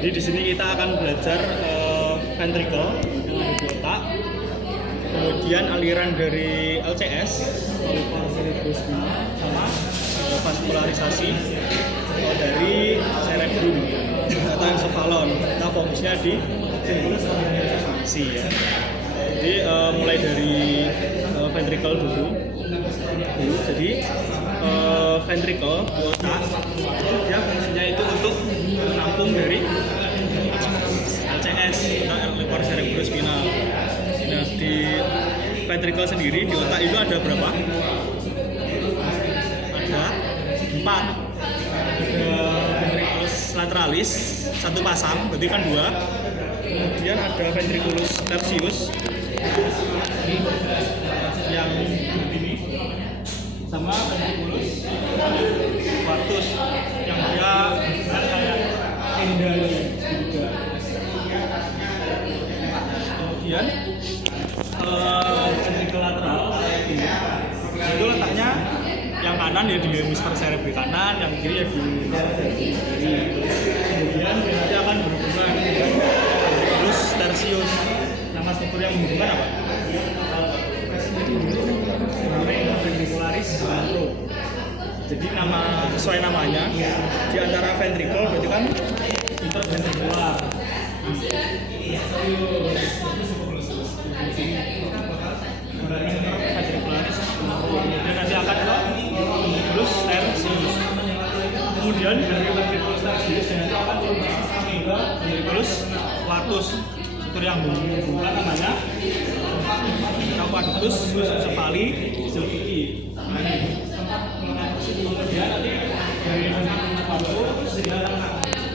Jadi di sini kita akan belajar ventricle yang ada di otak, kemudian aliran dari LCS lobar cerebrospinal sama vaskularisasi dari cerebrum atau encephalon. Nah, fokusnya di sirkulasi ya. Jadi mulai dari ventricle dulu. Jadi ventricle di otak dia fungsinya itu untuk menampung dari LCS atau lobar cerebrospinal. Nah, di ventricle sendiri di otak itu ada berapa? Ada 4. Ada ventriculus lateralis satu pasang, berarti kan 2. Kemudian ada ventriculus tertius yang ini sama ventriculus quartus yang dia kayak endal juga. Kemudian ventricle lateral itu letaknya yang kanan ya di hemisfer cerebri kanan, yang kiri ya di cerebri kiri. Kemudian nanti akan berhubungan dengan ventriculus tertius. Nama struktur yang menghubungkan apa? Namanya ventricularis ventro. Jadi nama sesuai namanya di antara ventricle berarti kan interventrikular. Ventricularis kemudian nanti akan ke ventriculus tertius. Kemudian dari ventriculus tertius nanti akan ke ventriculus quartus. Struktur yang menghubungkan namanya aqueductus cephalii silvici. Kemudian nanti dari ventriculus quartus dia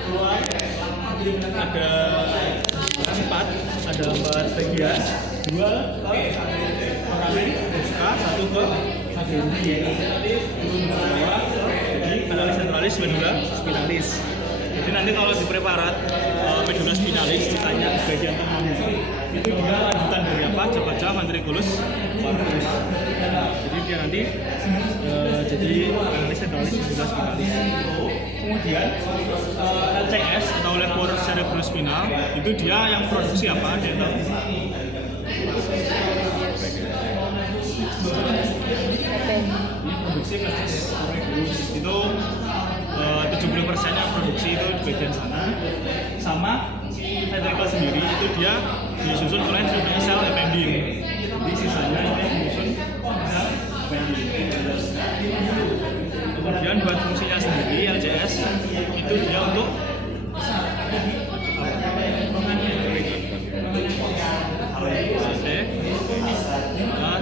keluar ada 4 bagian, 2 ke foramen Brusca, 1 ke adrenum. Nanti turun ke bawah jadi kanalis centralis, medula spinalis. Jadi nanti kalau di preparat medula spinalis ditanya bagian tengahnya itu dia lanjutan dari apa? Baca ventriculus quartus. Jadi dia nanti jadi kanalis centralis, medula spinalis. Kemudian LCS atau lobar cerebrospinal itu dia yang produksi apa? Dia tahu? Produksi itu 70% yang produksi itu di bagian sana. Sama ventricle sendiri itu dia disusun oleh sel appending. Jadi sisanya itu disusun sel appending. Kemudian buat fungsinya sendiri LCS itu dia untuk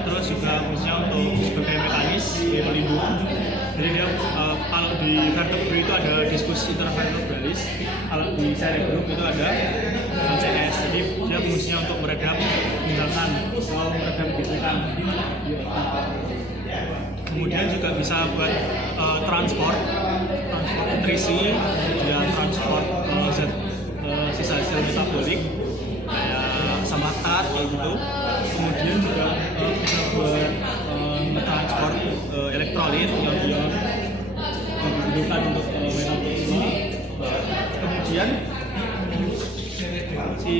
terus juga fungsinya untuk sebagai mekanis pelindung. Jadi dia kalau di vertebrae itu ada diskus intervertebralis, kalau di cerebrum itu ada LCS. Jadi dia fungsinya untuk meredam pinggangan atau meredam gesekan. Kemudian juga bisa buat transport nutrisi, kemudian transport sisa sel metabolik kayak asam laktat kayak gitu. Kemudian juga bisa buat transport elektrolit yang dibutuhkan untuk metabolisme. Kemudian si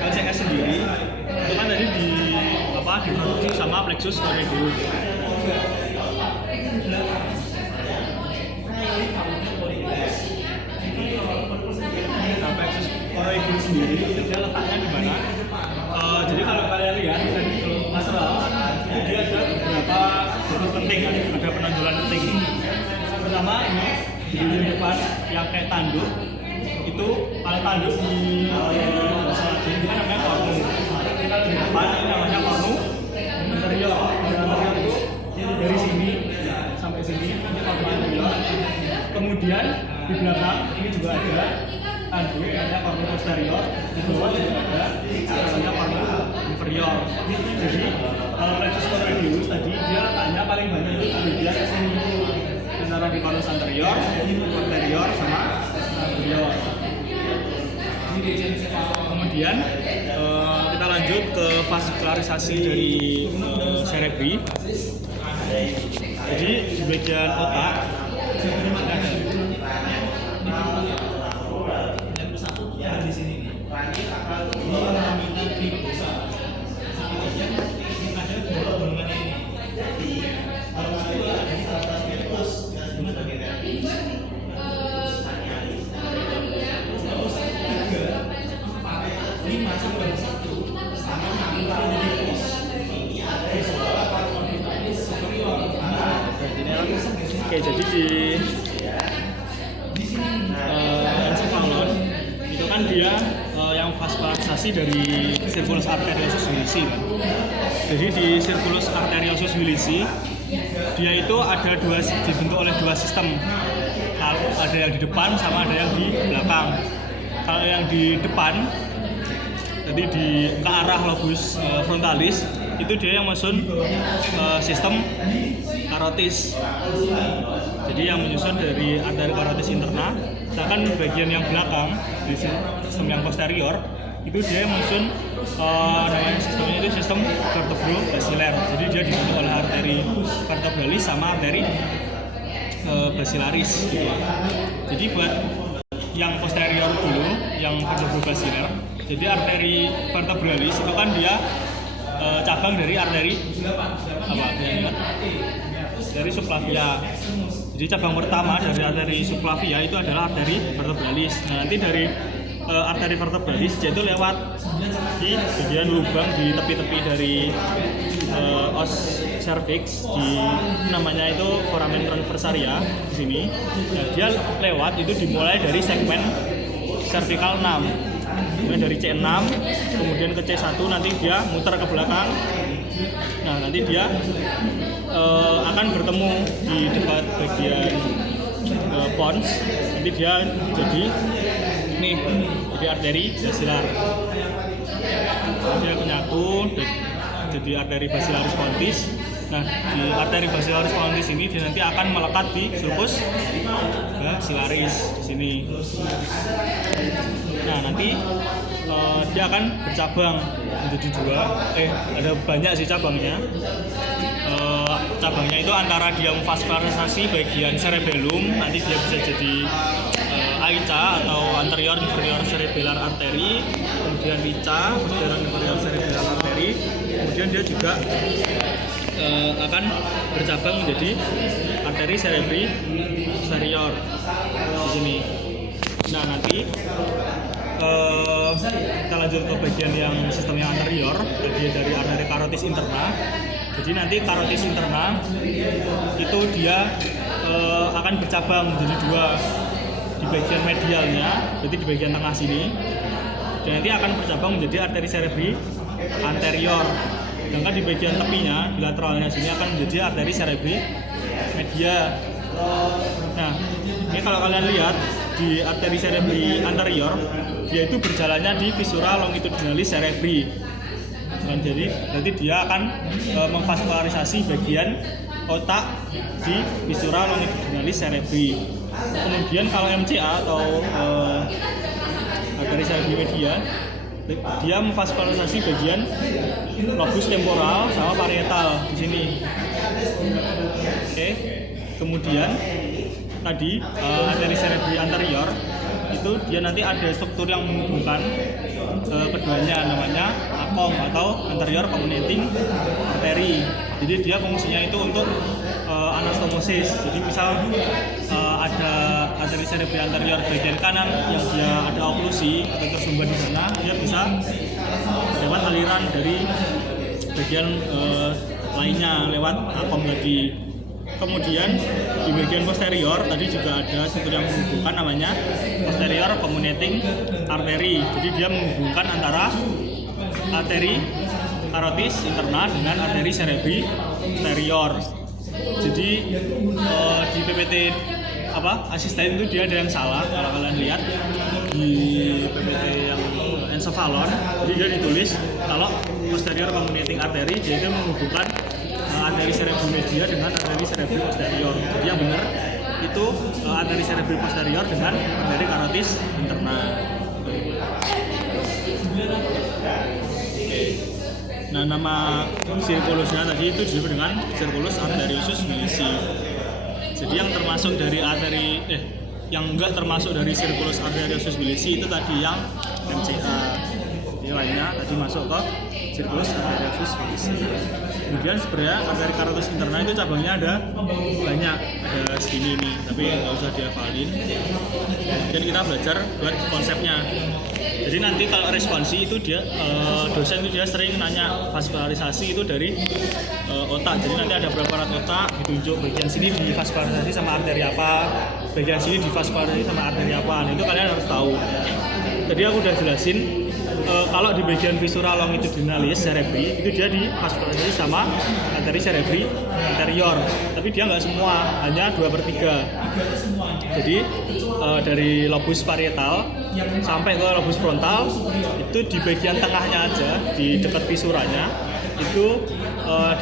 LCS sendiri itu kan tadi diproduksi sama plexus coreoideum. Nah, plexus coreoideum sendiri itu dia letaknya di mana? Jadi kalau kalian lihat kalau lateral itu dia ada beberapa struktur penting, ada penonjolan penting. Pertama ini di depan yang kayak tanduk itu kalau tanduk di bahasa Latin itu namanya cornu. Kita di depan ini namanya cornu anterior. Anterior itu dari sini sampai sini ini cornu anterior. Kemudian di belakang ini juga ada tanduk namanya cornu posterior. Di bawah juga ada namanya cornu inferior. Jadi kalau plexus coreoideus tadi dia letaknya paling banyak itu di bagian sini antara di cornus anterior, posterior sama anterior. Kemudian kita lanjut ke vaskularisasi dari cerebri. Jadi di bagian otak encephalon itu kan dia yang vaskularisasi dari circulus arteriosus Willisi kan. Jadi di circulus arteriosus Willisi dia itu dibentuk oleh dua sistem. Ada yang di depan sama ada yang di belakang. Kalau yang di depan jadi ke arah lobus frontalis itu dia yang menyusun sistem karotis. Jadi yang menyusun dari arteri karotis interna, sedangkan bagian yang belakang di sistem yang posterior itu dia yang menyusun namanya sistemnya itu sistem vertebrobasiler. Jadi dia dibentuk oleh arteri vertebralis sama arteri basilaris gitu. Jadi buat yang posterior dulu, yang vertebrobasiler, jadi arteri vertebralis itu kan dia cabang dari arteri dari subclavia. Jadi cabang pertama dari arteri subclavia itu adalah arteri vertebralis. Nah, nanti dari arteri vertebralis yaitu lewat di bagian lubang di tepi-tepi dari os cervix, di namanya itu foramen transversaria di sini. Nah, dia lewat itu dimulai dari segmen cervical 6, kemudian dari C6 kemudian ke C1, nanti dia muter ke belakang. Nah, nanti dia akan bertemu di dekat bagian pons, nanti dia jadi nih, jadi arteri basilar. Dia menyatu jadi arteri basilaris pontis. Nah, di arteri basilaris pontis ini dia nanti akan melekat di sulcus basilaris di sini. Nah, nanti dia akan bercabang menjadi dua. Ada banyak sih cabangnya. Cabangnya itu antara dia memvaskularisasi bagian cerebellum, nanti dia bisa jadi AICA atau anterior inferior cerebellar artery, kemudian RICA, posterior inferior cerebellar artery, kemudian dia juga akan bercabang menjadi arteri cerebri posterior di sini. Nah, nanti kita lanjut ke bagian yang sistem yang anterior, bagian dari arteri karotis interna. Jadi nanti karotis interna itu dia akan bercabang menjadi dua di bagian medialnya, berarti di bagian tengah sini, dan nanti akan bercabang menjadi arteri cerebri anterior. Sedangkan di bagian tepinya, di lateralnya sini akan menjadi arteri cerebri media. Nah, ini kalau kalian lihat di arteri cerebri anterior, dia itu berjalannya di viscera longitudinalis cerebri. Dan jadi nanti dia akan memvaskularisasi bagian otak di viscera longitudinalis cerebri. Kemudian kalau MCA atau arteri cerebri media, dia memvaskularisasi bagian lobus temporal sama parietal di sini. Oke. Kemudian tadi arteri cerebri anterior itu dia nanti ada struktur yang menghubungkan keduanya, namanya ACOM atau anterior communicating artery. Jadi dia fungsinya itu untuk anastomosis. Jadi misal ada arteri cerebri anterior bagian kanan yang dia ada oklusi atau tersumbat di sana, dia bisa lewat aliran dari bagian lainnya lewat ACOM tadi. Kemudian di bagian posterior tadi juga ada struktur yang menghubungkan, namanya posterior communicating artery. Jadi dia menghubungkan antara arteri karotis interna dengan arteri cerebri posterior. Jadi di PPT asisten itu dia ada yang salah kalau kalian lihat di PPT yang encephalon. Jadi dia ditulis kalau posterior communicating artery dia itu menghubungkan arteri cerebri media dengan arteri cerebri posterior. Jadi yang benar itu arteri cerebri posterior dengan arteri karotis interna. Nah, nama circulusnya tadi itu disebut dengan circulus arteriosus Willisi. Jadi yang termasuk dari yang enggak termasuk dari circulus arteriosus Willisi itu tadi yang MCA. Yang lainnya tadi masuk ke circulus arteriosus Willisi. Kemudian sebenarnya arteri carotis interna itu cabangnya ada banyak, ada segini ini, tapi nggak usah dihafalin. Kemudian kita belajar buat konsepnya. Jadi nanti kalau responsi itu dia dosen itu dia sering nanya vaskularisasi itu dari otak. Jadi nanti ada beberapa rat otak, ditunjuk bagian sini divaskularisasi sama arteri apa, bagian sini divaskularisasi sama arteri apa. Nah, itu kalian harus tahu. Tadi aku udah jelasin kalau di bagian visura longitudinalis cerebri itu dia divaskularisasi sama arteri cerebri anterior, tapi dia nggak semua, hanya 2/3. Jadi dari lobus parietal sampai ke lobus frontal itu di bagian tengahnya aja, di dekat visuranya itu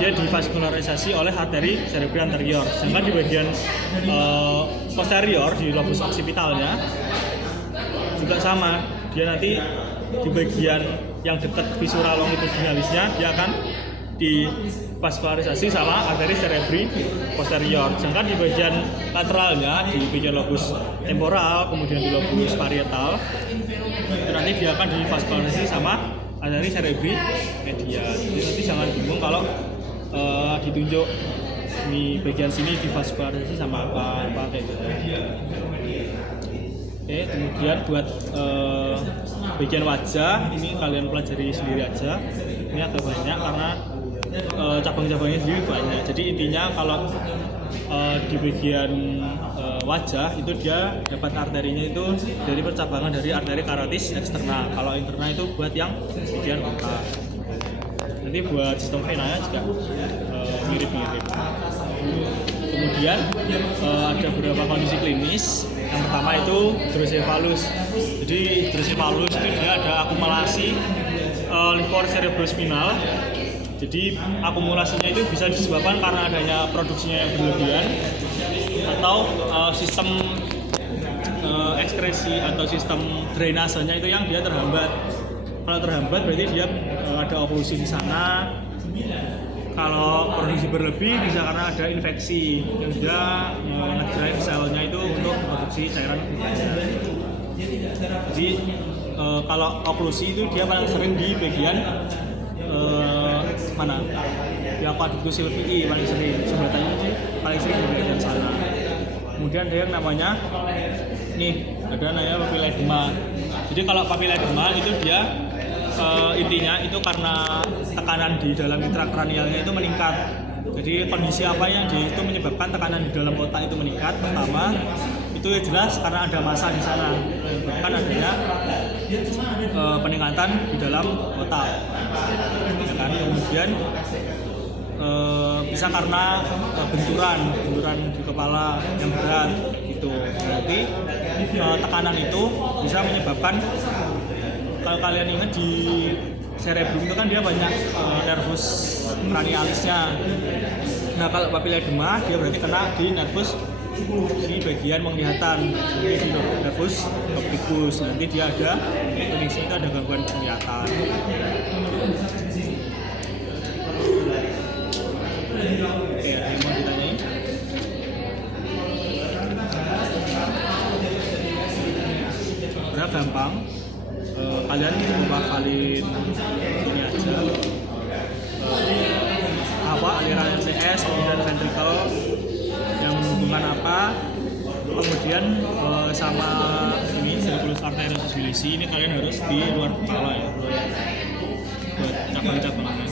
dia divaskularisasi oleh arteri cerebri anterior. Sedangkan di bagian posterior di lobus occipitalnya juga sama, dia nanti di bagian yang dekat visura longitudinalisnya dia akan divaskularisasi sama arteri cerebri posterior. Sedangkan di bagian lateralnya, di bagian lobus temporal, kemudian di lobus parietal, itu nanti dia akan divaskularisasi sama arteri cerebri medial. Jadi nanti jangan bingung kalau ditunjuk di bagian sini divaskularisasi sama apa kayak gitu. Oke, kemudian buat bagian wajah ini kalian pelajari sendiri aja. Ini agak banyak karena cabang-cabangnya sendiri banyak. Jadi intinya kalau di bagian wajah itu dia dapat arterinya itu dari percabangan dari arteri carotis eksterna. Kalau interna itu buat yang bagian otak. Nanti buat sistem venanya juga mirip-mirip. Kemudian ada beberapa kondisi klinis. Yang pertama itu hidrosefalus. Jadi hidrosefalus itu dia ada akumulasi livor cerebrospinal. Jadi akumulasinya itu bisa disebabkan karena adanya produksinya yang berlebihan atau sistem ekskresi atau sistem drainasenya itu yang dia terhambat. Kalau terhambat berarti dia ada oklusi di sana. Kalau produksi berlebih bisa karena ada infeksi yang dia ngedrive selnya itu untuk produksi cairan lebih. Jadi kalau oklusi itu dia paling sering di bagian mana? Di aqueductus sylvii paling sering, jembatannya itu paling sering di bagian sana. Kemudian ada yang namanya papiledema. Jadi kalau papiledema itu dia intinya itu karena tekanan di dalam intrakranialnya itu meningkat. Jadi kondisi apa yang itu menyebabkan tekanan di dalam otak itu meningkat? Pertama, itu jelas karena ada massa di sana, menyebabkan adanya peningkatan di dalam otak. Ya kan? Kemudian bisa karena benturan di kepala yang berat gitu. Berarti tekanan itu bisa menyebabkan, kalau kalian ingat di cerebrum itu kan dia banyak nervus cranialisnya. Nah kalau papiledema dia berarti kena di nervus di bagian penglihatan, jadi di nervus opticus. Nanti dia ada kondisi itu ada gangguan penglihatan. Oke, ada yang mau ditanyain? Sebenarnya gampang. Kalian coba hafalin ini aja apa aliran RCS kemudian ventricle yang menghubungkan apa, kemudian sama ini cerebellus arteriosus bilisi ini kalian harus di luar kepala ya buat cabang-cabangnya,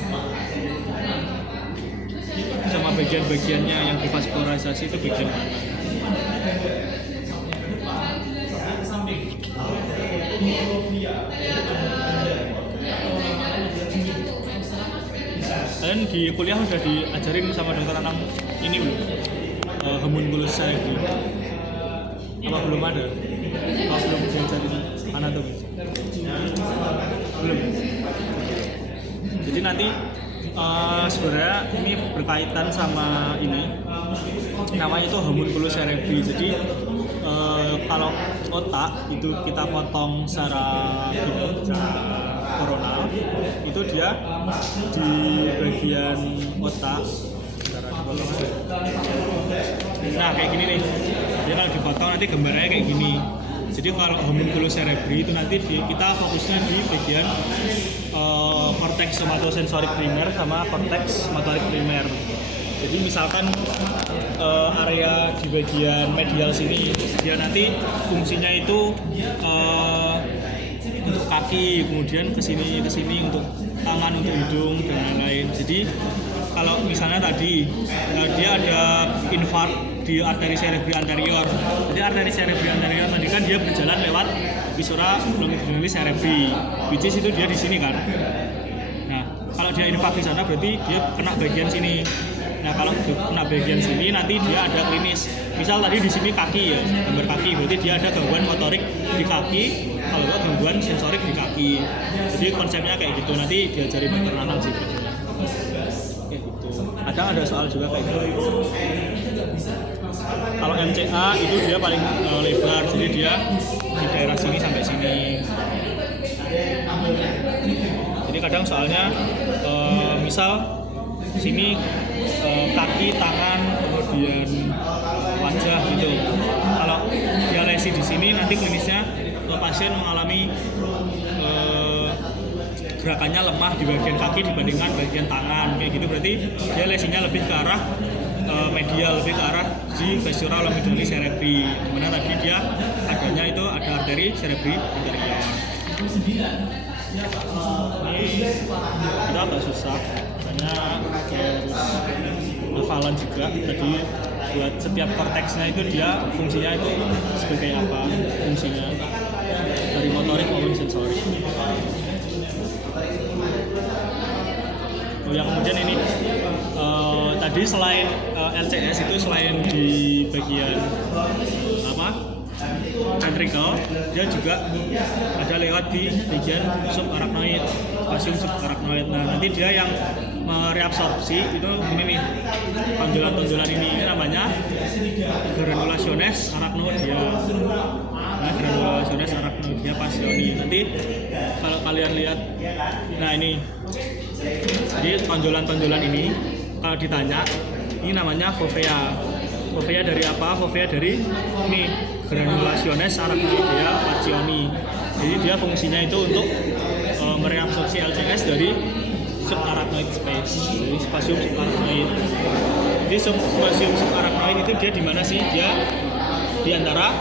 sama bagian-bagiannya yang divaskularisasi itu bagian mana. Kalian di kuliah udah diajarin sama dokter anak ini belum? Homunculus cerebri. Apa belum ada? Kalau belum diajarin anatomi? Belum. Jadi nanti sebenarnya ini berkaitan sama ini. Namanya itu homunculus cerebri. Jadi kalau otak itu kita potong secara koronal, itu dia di bagian otak. Nah kayak gini nih, dia kalau dipotong nanti gambarnya kayak gini. Jadi kalau homunculus cerebri itu nanti kita fokusnya di bagian cortex somatosensorik primer sama cortex motorik primer. Jadi misalkan area di bagian medial sini dia nanti fungsinya itu untuk kaki, kemudian kesini untuk tangan, untuk hidung dan lain-lain. Jadi kalau misalnya tadi dia ada infark di arteri cerebri anterior. Jadi arteri cerebri anterior tadi kan dia berjalan lewat viscera longitudinalis cerebri, which is itu dia di sini kan. Nah, kalau dia infark di sana berarti dia kena bagian sini. Nah, kalau kena bagian sini nanti dia ada klinis. Misal tadi di sini kaki ya, gambar kaki, berarti dia ada gangguan motorik di kaki, kalau enggak gangguan sensorik di kaki. Jadi konsepnya kayak gitu, nanti diajari dokter anak sih. Kayak gitu. Kadang ada soal juga kayak gitu. Kalau MCA itu dia paling lebar, jadi dia di daerah sini sampai sini. Jadi kadang soalnya misal sini kaki, tangan, kemudian wajah gitu. Kalau dia lesi di sini nanti klinisnya pasien mengalami gerakannya lemah di bagian kaki dibandingkan bagian tangan kayak gitu, berarti dia lesinya lebih ke arah medial, lebih ke arah di viscera longitudinalis cerebri, dimana tadi dia adanya itu ada arteri cerebri anterior. Ini kita agak susah karena harus hafalan juga. Jadi buat setiap korteksnya itu dia fungsinya itu sebagai apa, fungsinya dari motorik maupun sensorik. Oh ya, kemudian ini tadi selain LCS itu selain di bagian apa ventricle, dia juga ada lewat di bagian subarachnoid, spasium subarachnoid. Nah, nanti dia yang mereabsorpsi itu ini nih, tonjolan-tonjolan ini namanya granulationes arachnoidea. Nah, granulationes arachnoidea passioni. Nanti kalau kalian lihat, nah ini, jadi tonjolan-tonjolan ini kalau ditanya, ini namanya fovea. Fovea dari apa? Fovea dari ini granulationes arachnoidea passioni. Jadi dia fungsinya itu untuk mereabsorpsi LCS dari subarachnoid space, jadi spasium subarachnoid. Jadi spasium subarachnoid itu dia di mana sih? Dia di antara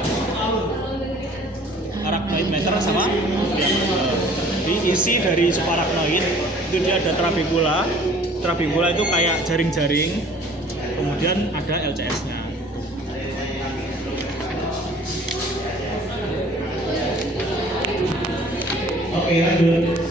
arachnoid mater sama diameter. Jadi isi dari subarachnoid itu dia ada trabecula. Trabecula itu kayak jaring-jaring. Kemudian ada LCS-nya. Oke, lanjut.